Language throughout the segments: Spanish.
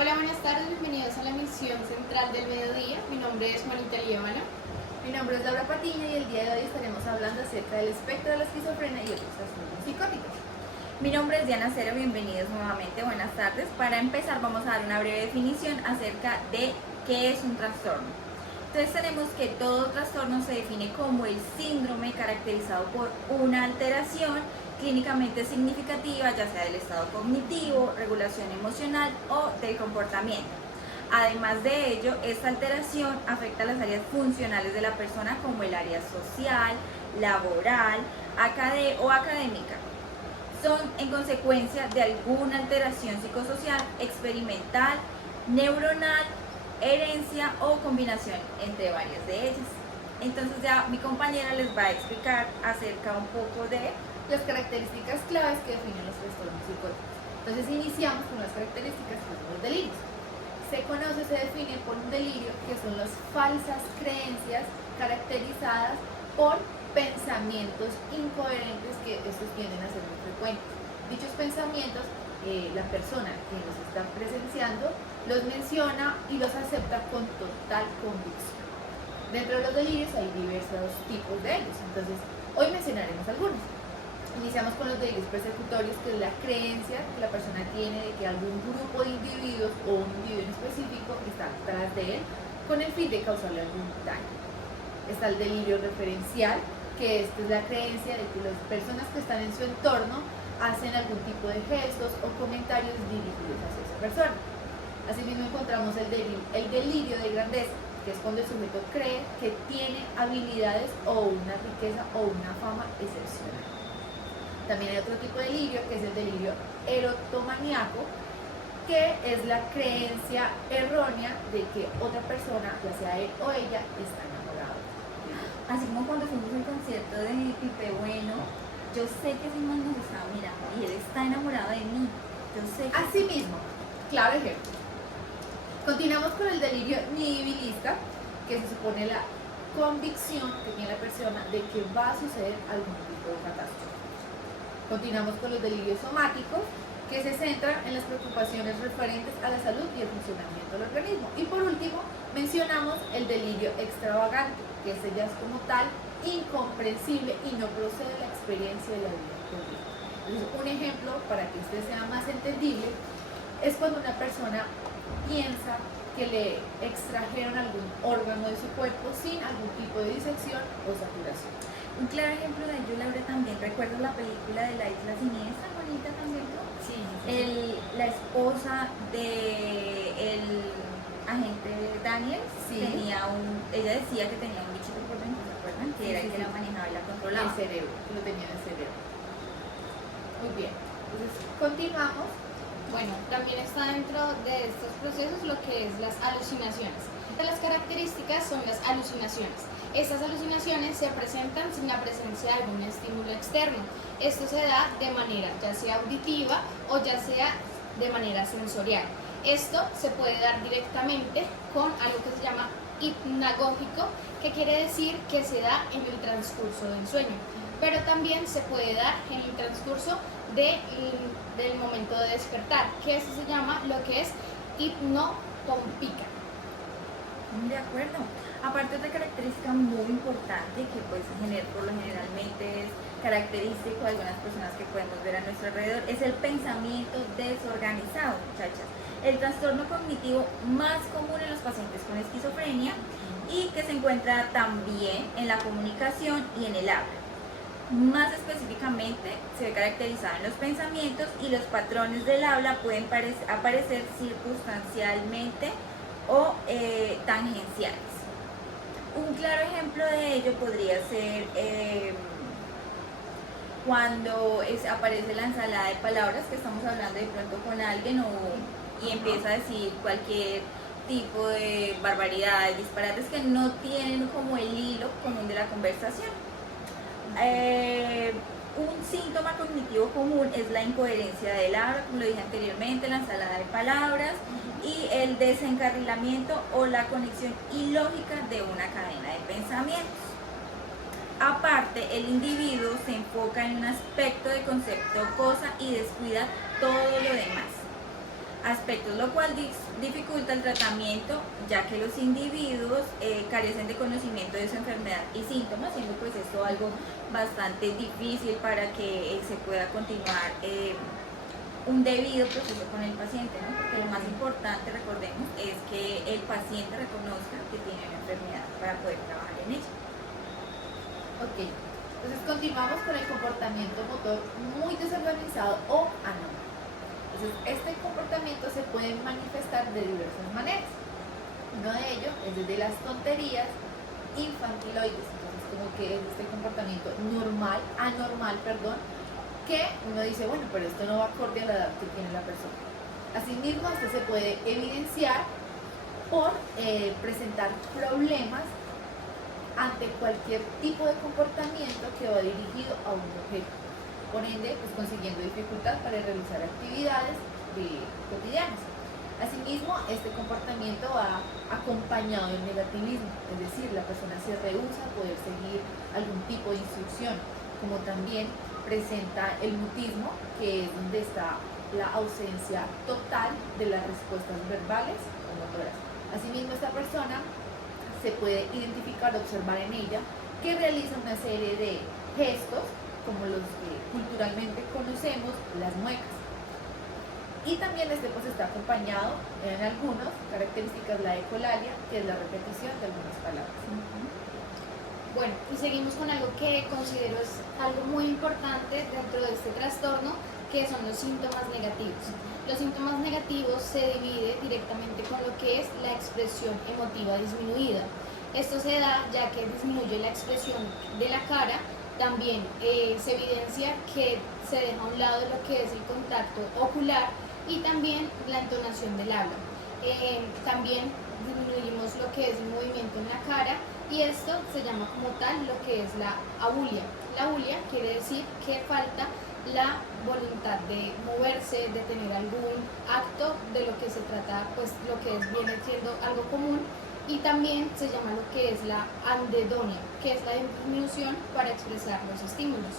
Hola, buenas tardes, bienvenidos a la emisión central del mediodía. Mi nombre es Juanita Liébana. Mi nombre es Laura Patiño y el día de hoy estaremos hablando acerca del espectro de la esquizofrenia y otros trastornos psicóticos. Mi nombre es Diana Cero, bienvenidos nuevamente, buenas tardes. Para empezar vamos a dar una breve definición acerca de qué es un trastorno. Entonces tenemos que todo trastorno se define como el síndrome caracterizado por una alteración clínicamente significativa, ya sea del estado cognitivo, regulación emocional o del comportamiento. Además de ello, esta alteración afecta las áreas funcionales de la persona como el área social, laboral o académica. Son en consecuencia de alguna alteración psicosocial, experimental, neuronal, herencia o combinación entre varias de ellas. Entonces ya mi compañera les va a explicar acerca un poco de las características claves que definen los trastornos psicóticos. Entonces iniciamos con las características que son los delirios. Se define por un delirio que son las falsas creencias caracterizadas por pensamientos incoherentes que estos tienden a ser muy frecuentes. Dichos pensamientos, la persona que los está presenciando los menciona y los acepta con total convicción. Dentro de los delirios hay diversos tipos de ellos, entonces hoy mencionaremos algunos. Iniciamos con los delirios persecutorios, que es la creencia que la persona tiene de que algún grupo de individuos o un individuo en específico está detrás de él con el fin de causarle algún daño. Está el delirio referencial, que esta es la creencia de que las personas que están en su entorno hacen algún tipo de gestos o comentarios dirigidos hacia esa persona. Asimismo encontramos el delirio de grandeza, que es cuando el sujeto cree que tiene habilidades o una riqueza o una fama excepcional. También hay otro tipo de delirio, que es el delirio erotomaniaco, que es la creencia errónea de que otra persona, ya sea él o ella, está enamorado. Así como cuando fuimos al concierto de Pipe Bueno, yo sé que ese man nos estaba mirando y él está enamorado de mí. Yo sé que... Así mismo, claro ejemplo. Continuamos con el delirio nihibilista, que se supone la convicción que tiene la persona de que va a suceder algún tipo de catástrofe. Continuamos con los delirios somáticos, que se centran en las preocupaciones referentes a la salud y el funcionamiento del organismo. Y por último, mencionamos el delirio extravagante, que ese ya es como tal incomprensible y no procede de la experiencia de la vida pública. Entonces, un ejemplo, para que este sea más entendible, es cuando una persona piensa que le extrajeron algún órgano de su cuerpo sin algún tipo de disección o saturación. Un claro ejemplo de ello, Laura, también recuerdo la película de La Isla Siniestra, bonita también, ¿no? Sí. La esposa del agente Daniel, sí. ella decía que tenía un bichito por dentro, ¿se acuerdan? Que era el que la manejaba y la controlaba. El cerebro, que lo tenía en el cerebro. Muy bien, entonces continuamos. Bueno, también está dentro de estos procesos lo que es las alucinaciones. Las características son las alucinaciones. Estas alucinaciones se presentan sin la presencia de algún estímulo externo. Esto se da de manera ya sea auditiva o ya sea de manera sensorial. Esto se puede dar directamente con algo que se llama hipnagógico, que quiere decir que se da en el transcurso del sueño, pero también se puede dar en el transcurso del momento de despertar, que eso se llama lo que es hipnopompica. De acuerdo. Aparte de característica muy importante que pues por lo generalmente es característico de algunas personas que podemos ver a nuestro alrededor, es el pensamiento desorganizado, muchachas. El trastorno cognitivo más común en los pacientes con esquizofrenia y que se encuentra también en la comunicación y en el habla. Más específicamente se ve caracterizado en los pensamientos y los patrones del habla pueden aparecer circunstancialmente o tangenciales. Un claro ejemplo de ello podría ser cuando aparece la ensalada de palabras, que estamos hablando de pronto con alguien y empieza a decir cualquier tipo de barbaridades, disparates que no tienen como el hilo común de la conversación. Un síntoma cognitivo común es la incoherencia del habla, como lo dije anteriormente, la ensalada de palabras y el desencarrilamiento o la conexión ilógica de una cadena de pensamientos. Aparte, el individuo se enfoca en un aspecto de concepto o cosa y descuida todo lo demás. aspectos, lo cual dificulta el tratamiento, ya que los individuos carecen de conocimiento de su enfermedad y síntomas, siendo pues esto algo bastante difícil para que se pueda continuar un debido proceso con el paciente, ¿no? Porque lo más importante, recordemos, es que el paciente reconozca que tiene una enfermedad para poder trabajar en ella. Ok, entonces continuamos con el comportamiento motor muy desorganizado o anómalo. Entonces, este comportamiento se puede manifestar de diversas maneras. Uno de ellos es desde las tonterías infantiloides, entonces como que es este comportamiento anormal, que uno dice, bueno, pero esto no va acorde a la edad que tiene la persona. Asimismo, este se puede evidenciar por presentar problemas ante cualquier tipo de comportamiento que va dirigido a un objeto, por ende, pues consiguiendo dificultad para realizar actividades cotidianas. Asimismo, este comportamiento va acompañado del negativismo, es decir, la persona se rehúsa a poder seguir algún tipo de instrucción, como también presenta el mutismo, que es donde está la ausencia total de las respuestas verbales o motoras. Asimismo, esta persona se puede identificar, observar en ella que realiza una serie de gestos, como los que culturalmente conocemos, las muecas. Y también este pues está acompañado en algunas características la ecolalia, que es la repetición de algunas palabras. Bueno, y seguimos con algo que considero es algo muy importante dentro de este trastorno, que son los síntomas negativos. Los síntomas negativos se dividen directamente con lo que es la expresión emotiva disminuida. Esto se da ya que disminuye la expresión de la cara, también se evidencia que se deja a un lado lo que es el contacto ocular y también la entonación del habla. También disminuimos lo que es el movimiento en la cara y esto se llama como tal lo que es la abulia. La abulia quiere decir que falta la voluntad de moverse, de tener algún acto de lo que se trata, pues lo que viene siendo algo común, y también se llama lo que es la anhedonia, que es la disminución para expresar los estímulos.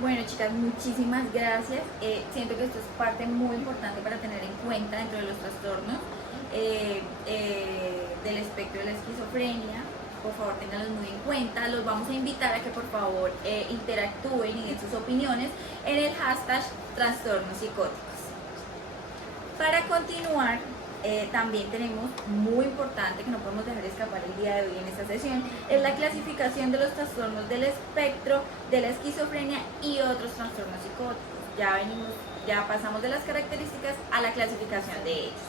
Bueno, chicas, muchísimas gracias. Siento que esto es parte muy importante para tener en cuenta dentro de los trastornos del espectro de la esquizofrenia. Por favor, ténganlos muy en cuenta. Los vamos a invitar a que por favor interactúen y den sus opiniones en el hashtag trastornos psicóticos. Para continuar, también tenemos muy importante que no podemos dejar escapar el día de hoy en esta sesión, es la clasificación de los trastornos del espectro de la esquizofrenia y otros trastornos psicóticos. Ya pasamos de las características a la clasificación de ellos.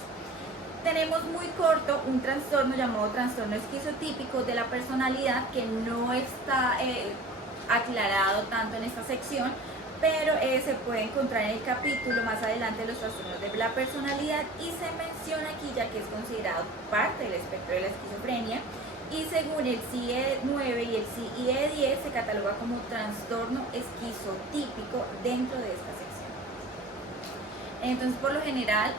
Tenemos muy corto un trastorno llamado trastorno esquizotípico de la personalidad, que no está aclarado tanto en esta sección, pero se puede encontrar en el capítulo más adelante de los trastornos de la personalidad y se menciona aquí ya que es considerado parte del espectro de la esquizofrenia, y según el CIE-9 y el CIE-10 se cataloga como trastorno esquizotípico dentro de esta sección. Entonces, por lo general,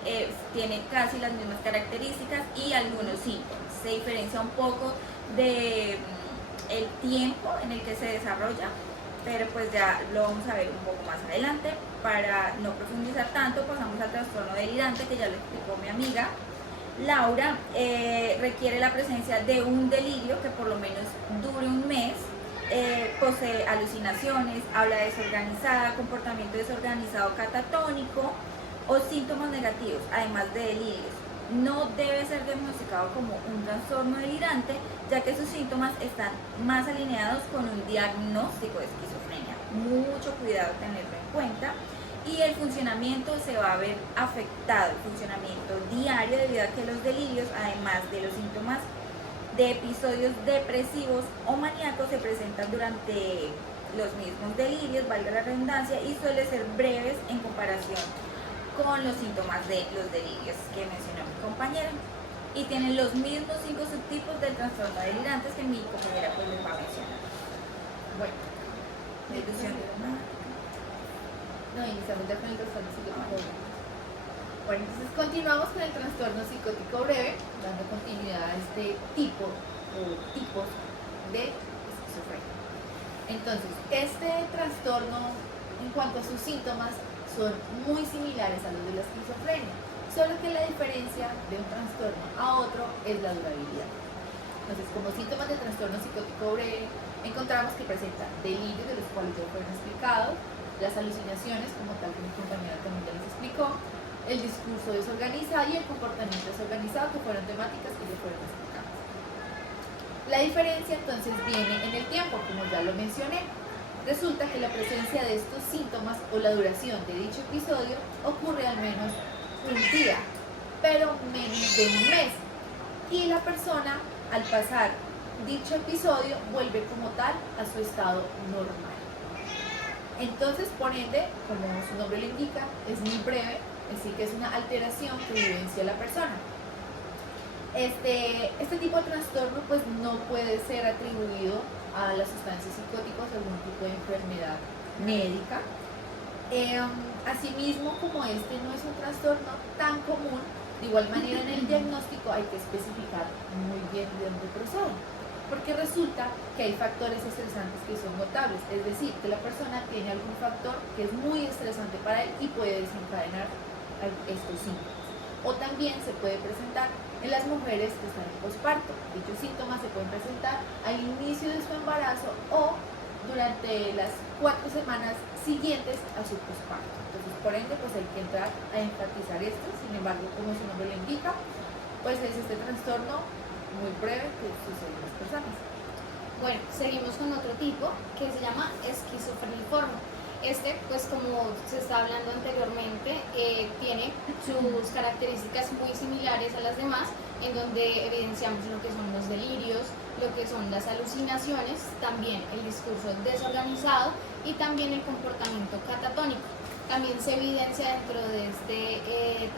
tiene casi las mismas características y algunos síntomas. Se diferencia un poco de el tiempo en el que se desarrolla, pero pues ya lo vamos a ver un poco más adelante. Para no profundizar tanto, pasamos al trastorno delirante, que ya lo explicó mi amiga Laura. Requiere la presencia de un delirio que por lo menos dure un mes. Posee alucinaciones, habla desorganizada, comportamiento desorganizado catatónico o síntomas negativos, además de delirios. No debe ser diagnosticado como un trastorno delirante, ya que sus síntomas están más alineados con un diagnóstico de esquizofrenia. Mucho cuidado tenerlo en cuenta. Y el funcionamiento se va a ver afectado, el funcionamiento diario, debido a que los delirios, además de los síntomas de episodios depresivos o maníacos, se presentan durante los mismos delirios, valga la redundancia, y suele ser breves en comparación con los síntomas de los delirios que mencionó mi compañera, y tienen los mismos 5 subtipos del trastorno delirantes que mi compañera pues les va a mencionar. Bueno, Dilución dramática. no, iniciamos ya con el trastorno psicótico breve. Bueno, entonces continuamos con el trastorno psicótico breve, dando continuidad a este tipo o tipos de esquizofrenia. Entonces, este trastorno en cuanto a sus síntomas, son muy similares a los de la esquizofrenia, solo que la diferencia de un trastorno a otro es la durabilidad. Entonces, como síntomas de trastorno psicótico breve, encontramos que presenta delirios, de los cuales ya fueron explicados, las alucinaciones, como tal que mi compañera también ya les explicó, el discurso desorganizado y el comportamiento desorganizado, que fueron temáticas que ya fueron explicadas. La diferencia entonces viene en el tiempo, como ya lo mencioné. Resulta que la presencia de estos síntomas o la duración de dicho episodio ocurre al menos un día, pero menos de un mes. Y la persona, al pasar dicho episodio, vuelve como tal a su estado normal. Entonces, por ende, como su nombre lo indica, es muy breve, es decir, que es una alteración que vivencia la persona. Este tipo de trastorno pues no puede ser atribuido a las sustancias psicóticas o algún tipo de enfermedad médica. Asimismo, como este no es un trastorno tan común, de igual manera en el diagnóstico hay que especificar muy bien de dónde procede, porque resulta que hay factores estresantes que son notables, es decir, que la persona tiene algún factor que es muy estresante para él y puede desencadenar estos síntomas. O también se puede presentar en las mujeres que están en posparto. Dichos síntomas se pueden presentar al inicio de su embarazo o durante las 4 semanas siguientes a su posparto. Entonces, por ende, pues hay que entrar a enfatizar esto. Sin embargo, como su nombre lo indica, pues es este trastorno muy breve que sucede en las personas. Bueno, seguimos con otro tipo que se llama esquizofreniforme. Pues como se está hablando anteriormente, tiene sus características muy similares a las demás, en donde evidenciamos lo que son los delirios, lo que son las alucinaciones, también el discurso desorganizado y también el comportamiento catatónico. También se evidencia dentro de este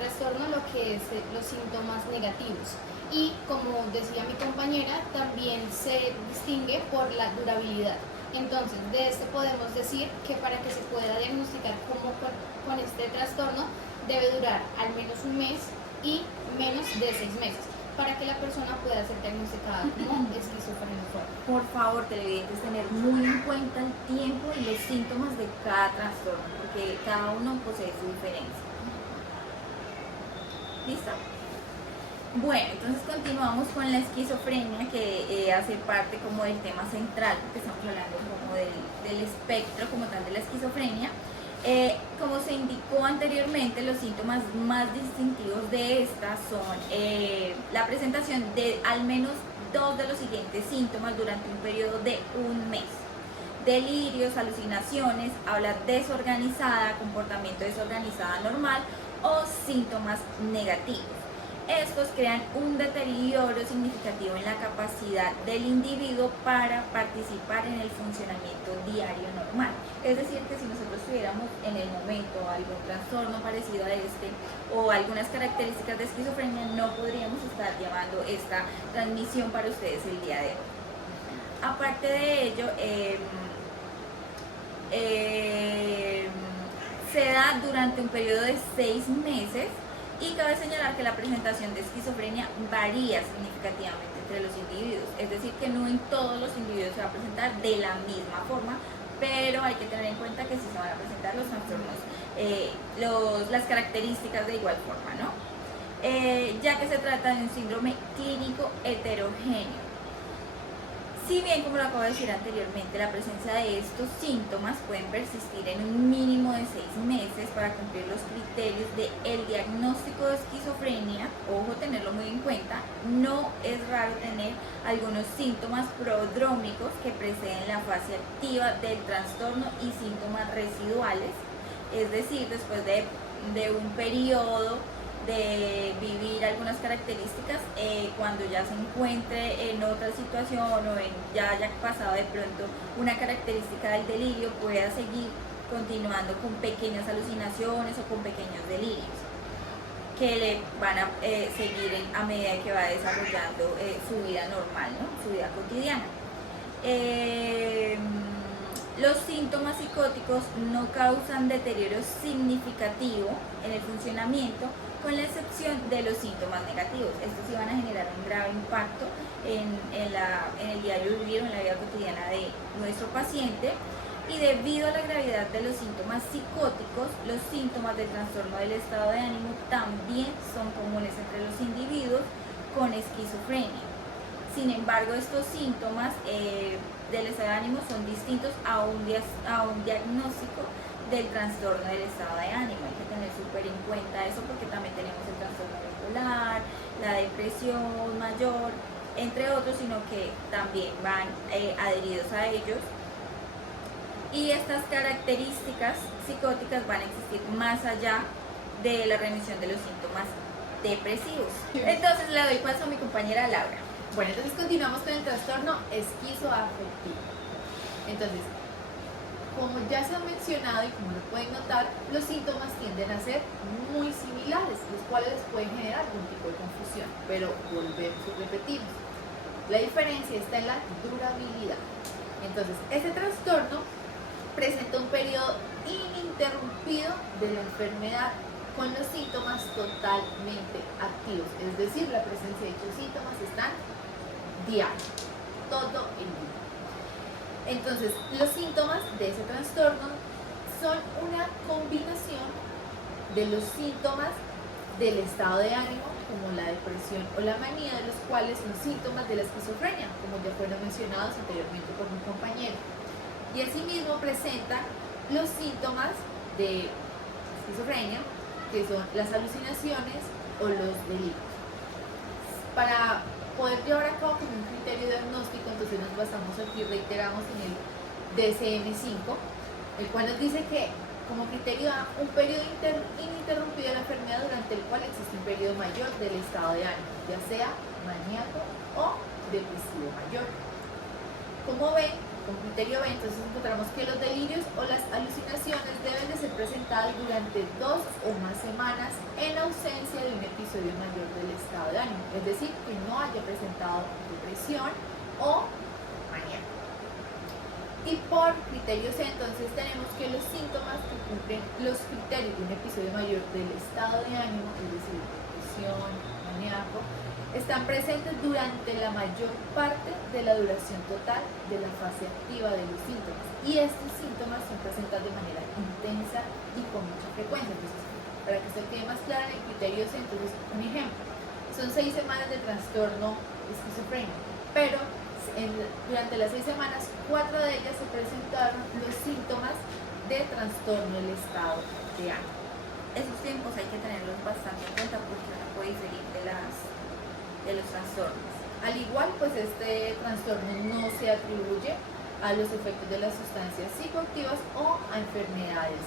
trastorno lo que es los síntomas negativos. Y como decía mi compañera, también se distingue por la durabilidad. Entonces, de esto podemos decir que para que se pueda diagnosticar con este trastorno debe durar al menos un mes y menos de 6 meses para que la persona pueda ser diagnosticada como esquizofreniforme. Por favor, televidentes, tener muy en cuenta el tiempo y los síntomas de cada trastorno, porque cada uno posee su diferencia. ¿Listo? Bueno, entonces continuamos con la esquizofrenia, que hace parte como del tema central, porque estamos hablando como del espectro como tal de la esquizofrenia. Como se indicó anteriormente, los síntomas más distintivos de esta son la presentación de al menos 2 de los siguientes síntomas durante un periodo de un mes: delirios, alucinaciones, habla desorganizada, comportamiento desorganizado anormal o síntomas negativos. Estos crean un deterioro significativo en la capacidad del individuo para participar en el funcionamiento diario normal. Es decir, que si nosotros tuviéramos en el momento algún trastorno parecido a este o algunas características de esquizofrenia, no podríamos estar llevando esta transmisión para ustedes el día de hoy. Aparte de ello, se da durante un periodo de 6 meses. Y cabe señalar que la presentación de esquizofrenia varía significativamente entre los individuos, es decir, que no en todos los individuos se va a presentar de la misma forma, pero hay que tener en cuenta que sí se van a presentar los trastornos, las características de igual forma, ¿no? Ya que se trata de un síndrome clínico heterogéneo. Si bien, como lo acabo de decir anteriormente, la presencia de estos síntomas pueden persistir en un mínimo de 6 meses para cumplir los criterios del diagnóstico de esquizofrenia, ojo, tenerlo muy en cuenta, no es raro tener algunos síntomas prodrómicos que preceden la fase activa del trastorno y síntomas residuales, es decir, después de un periodo de vivir algunas características, cuando ya se encuentre en otra situación o ya haya pasado de pronto una característica del delirio, pueda seguir continuando con pequeñas alucinaciones o con pequeños delirios que le van a seguir a medida que va desarrollando su vida normal, ¿no? Su vida cotidiana. Los síntomas psicóticos no causan deterioro significativo en el funcionamiento, con la excepción de los síntomas negativos. Estos sí van a generar un grave impacto en el diario vivir o en la vida cotidiana de nuestro paciente, Y debido a la gravedad de los síntomas psicóticos, los síntomas del trastorno del estado de ánimo también son comunes entre los individuos con esquizofrenia. Sin embargo, estos síntomas del estado de ánimo son distintos a un diagnóstico del trastorno del estado de ánimo. Hay que tener súper en cuenta eso porque también tenemos el trastorno bipolar, la depresión mayor, entre otros, sino que también van adheridos a ellos. Y estas características psicóticas van a existir más allá de la remisión de los síntomas depresivos. Entonces le doy paso a mi compañera Laura. Bueno, entonces continuamos con el trastorno esquizoafectivo. Entonces, como ya se ha mencionado y como lo pueden notar, los síntomas tienden a ser muy similares, los cuales les pueden generar algún tipo de confusión, pero volvemos y repetimos. La diferencia está en la durabilidad. Entonces, este trastorno presenta un periodo ininterrumpido de la enfermedad con los síntomas totalmente activos, es decir, la presencia de dichos síntomas están diarios, todo el día. Entonces, los síntomas de ese trastorno son una combinación de los síntomas del estado de ánimo, como la depresión o la manía, de los cuales son síntomas de la esquizofrenia, como ya fueron mencionados anteriormente por mi compañero. Y asimismo presentan los síntomas de esquizofrenia, que son las alucinaciones o los delirios. Para poder llevar a cabo como un criterio diagnóstico, entonces nos basamos aquí, reiteramos en el DSM-5, el cual nos dice que como criterio da un periodo ininterrumpido de la enfermedad durante el cual existe un periodo mayor del estado de ánimo, ya sea maníaco o depresivo mayor. Como ven, con criterio B, entonces encontramos que los delirios o las alucinaciones deben de ser presentadas durante 2 o más semanas en ausencia de un episodio mayor del estado de ánimo, es decir, que no haya presentado depresión o manía. Y por criterio C, entonces tenemos que los síntomas que cumplen los criterios de un episodio mayor del estado de ánimo, es decir, depresión, maníaco, están presentes durante la mayor parte de la duración total de la fase activa de los síntomas. Y estos síntomas son presentados de manera intensa y con mucha frecuencia. Entonces, para que se quede más claro en el criterio C, entonces, un ejemplo, son 6 semanas de trastorno esquizofrénico, pero durante las 6 semanas, 4 de ellas se presentaron los síntomas de trastorno del estado de ánimo. Esos tiempos hay que tenerlos bastante en cuenta porque no puede diferir de los trastornos. Al igual, pues este trastorno no se atribuye a los efectos de las sustancias psicoactivas o a enfermedades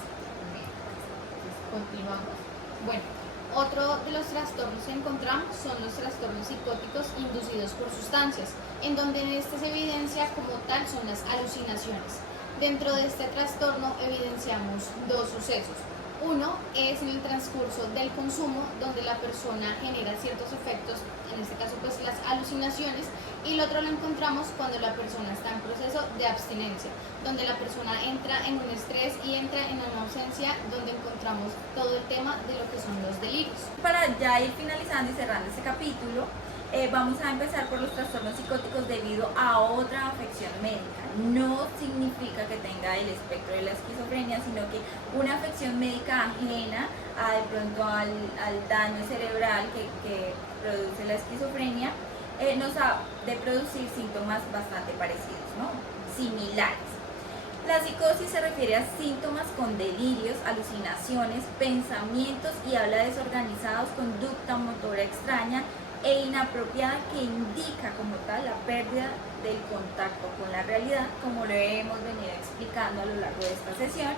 médicas. Entonces, continuamos. Bueno, otro de los trastornos que encontramos son los trastornos psicóticos inducidos por sustancias, en donde en este se evidencia como tal son las alucinaciones. Dentro de este trastorno evidenciamos 2 sucesos. Uno es en el transcurso del consumo, donde la persona genera ciertos efectos, en este caso pues las alucinaciones, y el otro lo encontramos cuando la persona está en proceso de abstinencia, donde la persona entra en un estrés y entra en una ausencia, donde encontramos todo el tema de lo que son los delirios. Para ya ir finalizando y cerrando este capítulo, vamos a empezar por los trastornos psicóticos debido a otra afección médica. No significa que tenga el espectro de la esquizofrenia, sino que una afección médica ajena de pronto al daño cerebral que produce la esquizofrenia nos ha de producir síntomas bastante parecidos, ¿no? Similares. La psicosis se refiere a síntomas con delirios, alucinaciones, pensamientos y habla desorganizados, conducta motora extraña e inapropiada que indica como tal la pérdida del contacto con la realidad, como lo hemos venido explicando a lo largo de esta sesión.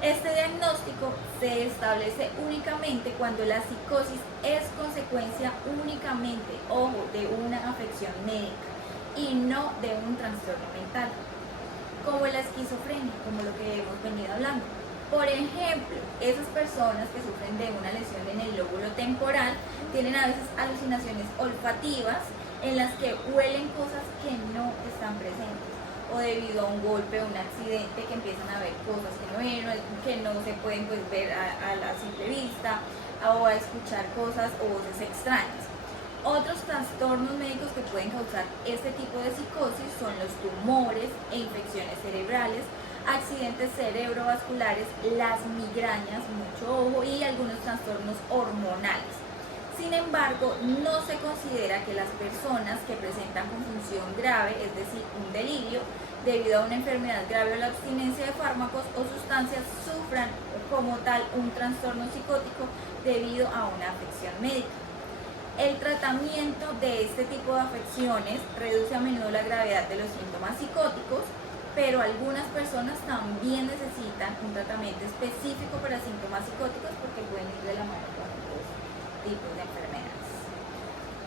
Este diagnóstico se establece únicamente cuando la psicosis es consecuencia únicamente, ojo, de una afección médica y no de un trastorno mental, como la esquizofrenia, como lo que hemos venido hablando. Por ejemplo, esas personas que sufren de una lesión en el lóbulo temporal tienen a veces alucinaciones olfativas en las que huelen cosas que no están presentes, o debido a un golpe o un accidente que empiezan a ver cosas que no se pueden pues, ver a la simple vista, o a escuchar cosas o voces extrañas. Otros trastornos médicos que pueden causar este tipo de psicosis son los tumores e infecciones cerebrales, accidentes cerebrovasculares, las migrañas, mucho ojo, y algunos trastornos hormonales. Sin embargo, no se considera que las personas que presentan confusión grave, es decir, un delirio, debido a una enfermedad grave o la abstinencia de fármacos o sustancias, sufran como tal un trastorno psicótico debido a una afección médica. El tratamiento de este tipo de afecciones reduce a menudo la gravedad de los síntomas psicóticos, pero algunas personas también necesitan un tratamiento específico para síntomas psicóticos porque pueden ir de la mano con otros tipos de enfermedades.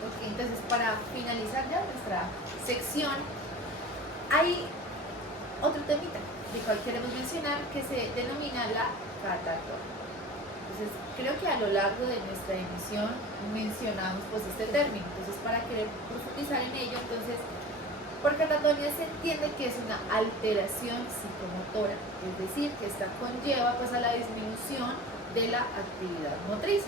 Ok, entonces para finalizar ya nuestra sección, hay otro temita de cual queremos mencionar que se denomina la catatonia. Entonces creo que a lo largo de nuestra emisión mencionamos pues este término, entonces para querer profundizar en ello, entonces por catatonia se entiende que es una alteración psicomotora, es decir, que esta conlleva pues a la disminución de la actividad motriz.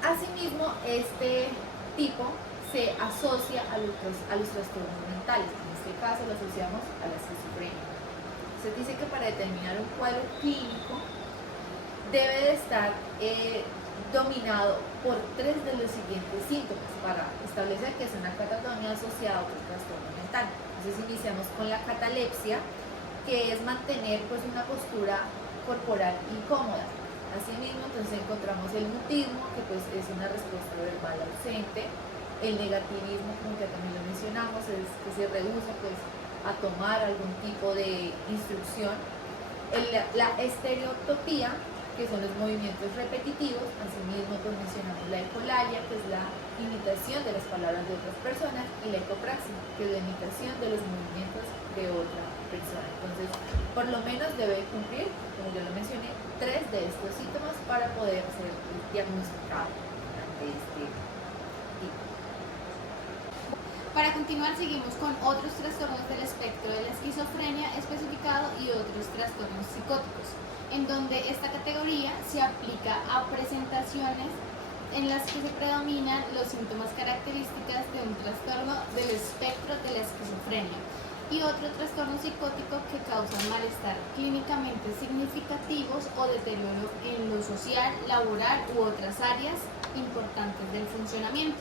Asimismo, este tipo se asocia a los trastornos mentales, en este caso lo asociamos a la esquizofrenia. Se dice que para determinar un cuadro clínico debe de estar dominado por 3 de los siguientes síntomas para establecer que es una catatonia asociada a otro trastorno mental. Entonces iniciamos con la catalepsia, que es mantener pues una postura corporal incómoda. Asimismo, entonces encontramos el mutismo, que pues es una respuesta verbal ausente. El negativismo, como que también lo mencionamos, es que se rehúsa pues a tomar algún tipo de instrucción. La estereotopía, que son los movimientos repetitivos. Asimismo, pues mencionamos la ecolalia, que es la imitación de las palabras de otras personas, y la ecopraxia, que es la imitación de los movimientos de otra persona. Entonces, por lo menos debe cumplir, como yo lo mencioné, 3 de estos síntomas para poder ser diagnosticado ante este tipo. Para continuar, seguimos con otros trastornos del espectro de la esquizofrenia especificado y otros trastornos psicóticos, en donde esta categoría se aplica a presentaciones en las que se predominan los síntomas características de un trastorno del espectro de la esquizofrenia y otro trastorno psicótico que causa malestar clínicamente significativos o deterioro en lo social, laboral u otras áreas importantes del funcionamiento.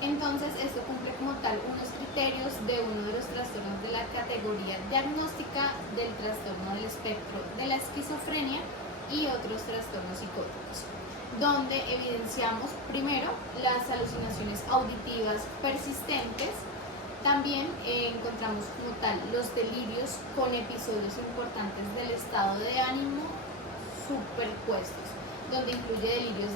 Entonces, esto cumple como tal unos criterios de uno de los trastornos de la categoría diagnóstica del trastorno del espectro de la esquizofrenia y otros trastornos psicóticos, donde evidenciamos primero las alucinaciones auditivas persistentes. También encontramos como tal los delirios con episodios importantes del estado de ánimo superpuestos, donde incluye delirios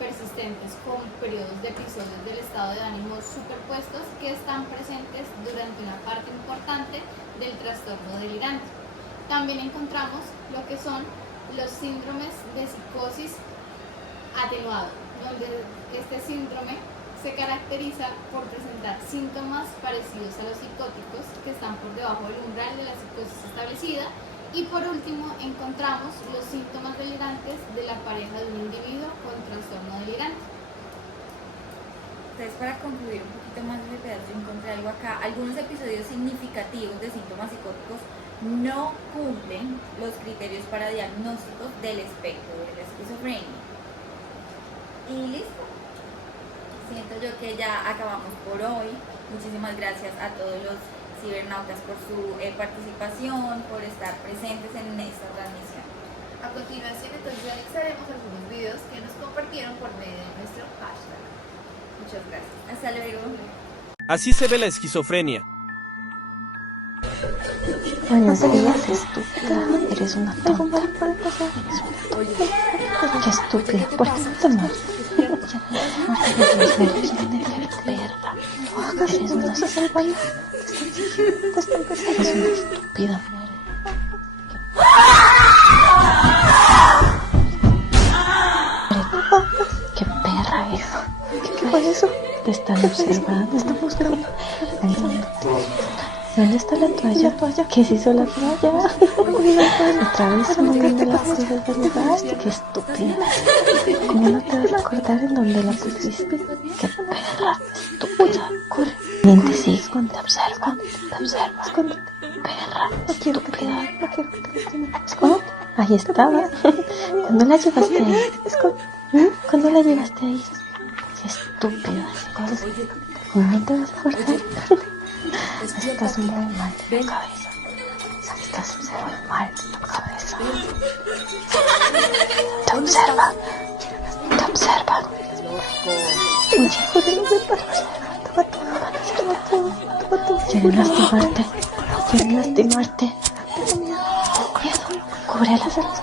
persistentes con periodos de episodios del estado de ánimo superpuestos que están presentes durante una parte importante del trastorno delirante. También encontramos lo que son los síndromes de psicosis atenuado, donde este síndrome se caracteriza por presentar síntomas parecidos a los psicóticos que están por debajo del umbral de la psicosis establecida. Y por último, encontramos los síntomas delirantes de la pareja de un individuo con trastorno delirante. Entonces, para concluir un poquito más de ese pedazo, yo encontré algo acá. Algunos episodios significativos de síntomas psicóticos no cumplen los criterios para diagnósticos del espectro de la esquizofrenia. Y listo. Siento yo que ya acabamos por hoy. Muchísimas gracias a todos los cibernautas por su participación, por estar presentes en esta transmisión. A continuación, entonces anexaremos algunos videos que nos compartieron por medio de nuestro hashtag. Muchas gracias. Hasta luego. Así se ve la esquizofrenia. Buenos días, estúpida. Eres una tonta. Eres una tonta. Qué estúpida. ¿Por qué no te mueres? No te debes ver quién eres, perra. No hagas eso, no haces el baño. Te están empezando. Eres una estúpida. Qué perra eso. ¿Qué fue eso? Te están observando. Te están buscando. ¿Dónde está la toalla? ¿Qué se hizo la toalla? Otra vez moviendo las cosas del lugar. Qué estúpida. ¿Cómo no te vas a acordar en dónde la pusiste? Qué perra estúpida. Corre. Te sigue. Te observa. Escóndete. Perra, no quiero que te Scott, ahí estaba. ¿Cuándo la llevaste ahí? Scott, ¿cuándo la llevaste ahí? Qué estúpida, Scott. ¿No te vas a forzar? Estás muy mal de tu cabeza. Estás muy mal de tu cabeza. Te observan. Te observan. Quieren lastimarte. Quieren lastimarte.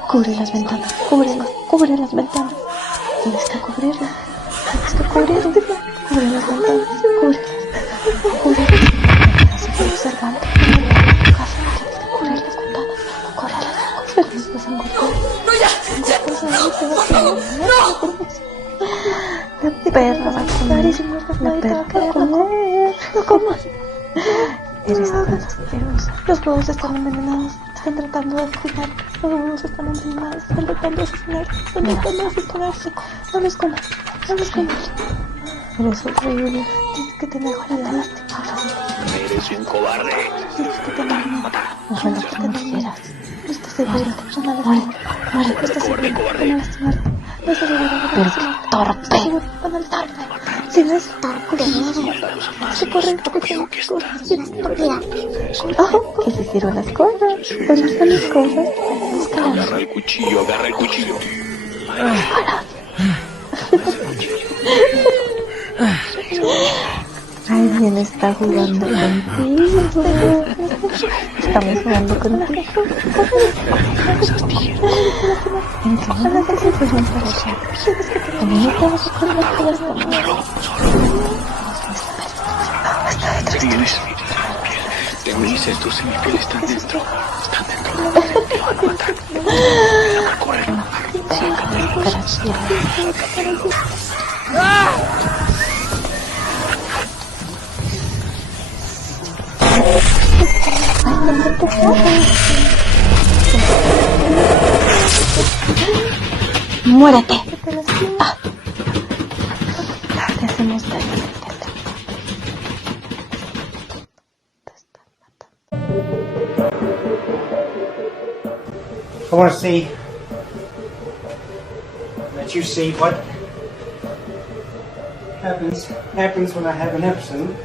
Cubre las ventanas. Cubre las ventanas. Tienes que cubrirlas. Tienes que cubrirlas. Cubre las ventanas. Cúbrelas. Estoy observando. Cubre las ventanas. Cúbrelas. Vas a engordar. La perra va a comer. La perra va a comer. No comas. Eres tan asquerosa. Los huevos están envenenados. Están tratando de asesinar. Los huevos están envenenados. Están tratando de asesinar. Están tratando de asesinarse. No los comas. No los comas. Eres horrible. Tienes que tener cuidado. Eres un cobarde. Tienes que tener miedo. Ojalá que no quieras. No estás seguro. No estás seguro. No lastimarte. No estás seguro. Pero qué torpe. Van al torpe. Si no es torpe. Se corre. Que se sirvan las cosas. ¿Dónde están las cosas? Agarra el cuchillo, agarra el cuchillo. Alguien está jugando contigo. Estamos jugando contigo. Ojalá que se fueran para allá. A mí no te vas a acordar que ya estamos. Tengo insectos en mi piel, están dentro. Están dentro. Te van a matar. Ven a correr. Muérete. Ah. Te hacemos daño. I want to see that you see what happens when I have an episode.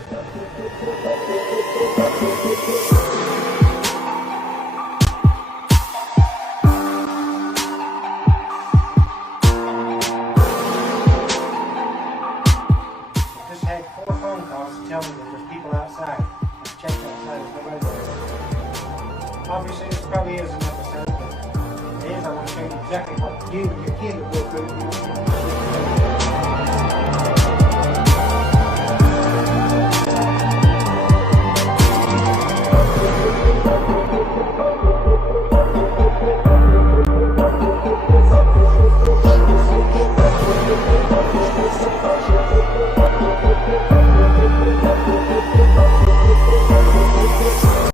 Just had 4 phone calls to tell me that there's people outside. I've checked outside, there's nobody there. Obviously, this probably is an episode, but it is. I want to show you exactly what you and your kid will go through.